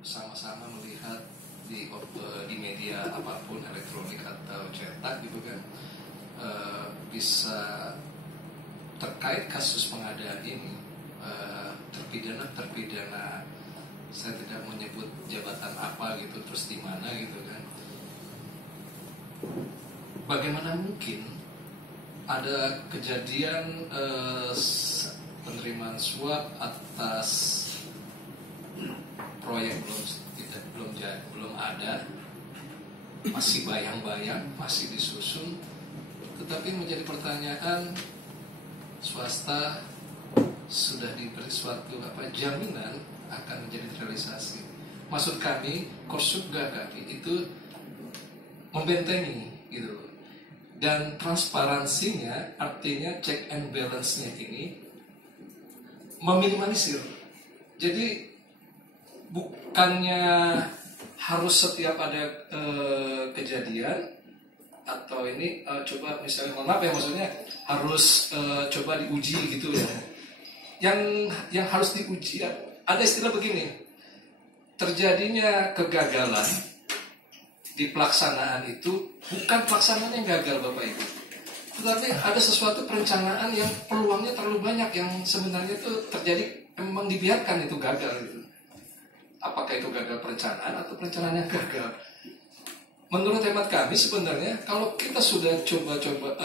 sama-sama melihat di media apapun, elektronik atau cetak gitu kan, bisa terkait kasus pengadaan ini, terpidana, saya tidak menyebut jabatan apa gitu, terus di mana gitu kan. Bagaimana mungkin ada kejadian penerimaan suap atas proyek belum ada, masih bayang-bayang, masih disusun, tetapi menjadi pertanyaan, swasta sudah diberi suatu jaminan akan menjadi terrealisasi. Maksud kami, Korsubga kami itu membentengi gitu. Dan transparansinya, artinya check and balance-nya ini meminimalisir. Jadi bukannya harus setiap ada kejadian atau ini coba misalnya, mohon maaf ya, maksudnya harus coba diuji gitu ya. Yang harus diuji, ada istilah begini, terjadinya kegagalan di pelaksanaan itu bukan pelaksanaan yang gagal Bapak Ibu, tetapi ada sesuatu perencanaan yang peluangnya terlalu banyak, yang sebenarnya itu terjadi memang dibiarkan itu gagal gitu. Apakah itu gagal perencanaan atau perencanaan yang gagal? Menurut hemat kami sebenarnya kalau kita sudah coba-coba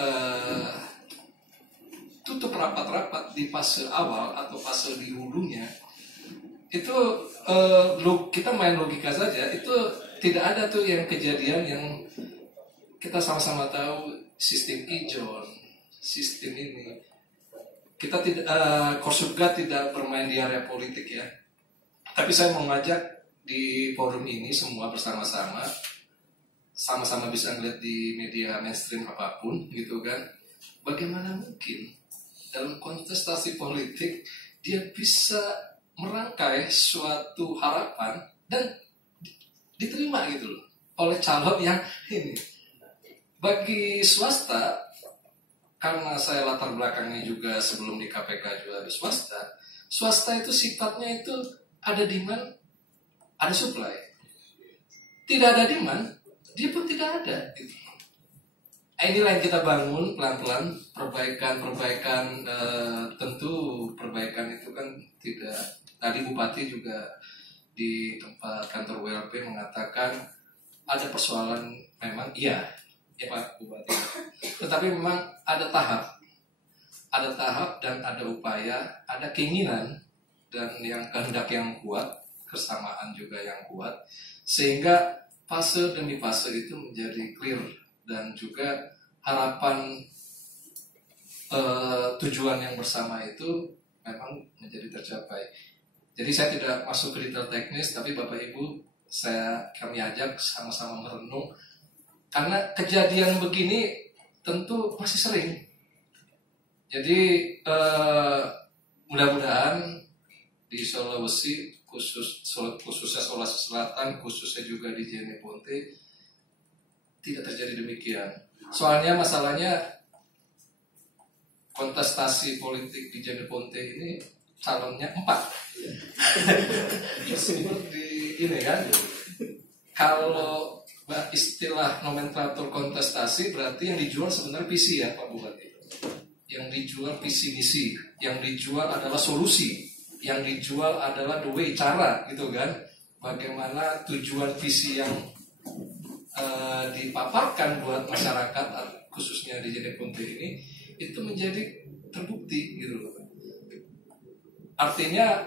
tutup rapat-rapat di fase awal atau fase di hulunya, itu kita main logika saja, itu tidak ada tuh yang kejadian yang kita sama-sama tahu sistem ijon, sistem ini. Kita tidak, Korsubga tidak bermain di area politik ya. Tapi saya mau ngajak di forum ini semua bersama-sama, sama-sama bisa ngeliat di media mainstream apapun gitu kan. Bagaimana mungkin dalam kontestasi politik dia bisa merangkai suatu harapan dan diterima gitu loh oleh calon yang ini. Bagi swasta, karena saya latar belakangnya juga sebelum di KPK juga di swasta itu sifatnya itu ada demand, ada supply. Tidak ada demand, dia pun tidak ada. Gitu. Inilah yang kita bangun pelan-pelan, perbaikan. Tentu perbaikan itu kan tidak. Tadi Bupati juga di tempat kantor WLP mengatakan ada persoalan, memang iya, ya Pak Bupati. Tetapi memang ada tahap dan ada upaya, ada keinginan dan yang kehendak yang kuat, kesamaan juga yang kuat, sehingga fase demi fase itu menjadi clear dan juga harapan tujuan yang bersama itu memang menjadi tercapai. Jadi saya tidak masuk ke detail teknis, tapi Bapak Ibu kami ajak sama-sama merenung, karena kejadian begini tentu masih sering. Jadi mudah-mudahan di Sulawesi, khususnya Sulawesi Selatan, khususnya juga di Jeneponte, tidak terjadi demikian. Soalnya masalahnya kontestasi politik di Jeneponte ini calonnya 4. Seperti ini kan. Kalau istilah nomenklatur kontestasi berarti yang dijual sebenarnya visi ya Pak Bupati. Yang dijual visi misi, yang dijual adalah solusi, yang dijual adalah the way, cara gitu kan. Bagaimana tujuan visi yang dipaparkan buat masyarakat khususnya di Jeneponte ini itu menjadi terbukti gitu loh. Artinya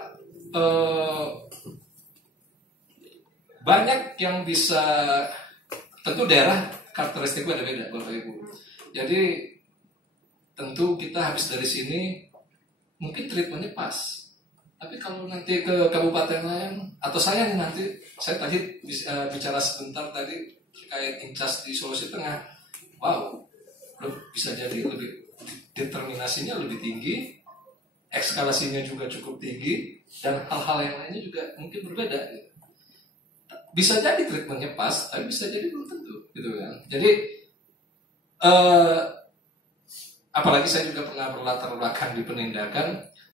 banyak yang bisa, tentu daerah karakteristiknya beda Bapak Ibu. Jadi tentu kita habis dari sini mungkin treatmentnya pas. Tapi kalau nanti ke kabupaten lain, atau saya tadi bicara sebentar tadi terkait incas di Sulawesi Tengah, wow, bisa jadi lebih determinasinya lebih tinggi, ekskalasinya juga cukup tinggi, dan hal-hal yang lainnya juga mungkin berbeda. Bisa jadi treatmentnya pas, tapi bisa jadi belum tentu, gitu kan. Jadi apalagi saya juga pernah berlatar belakang di penindakan.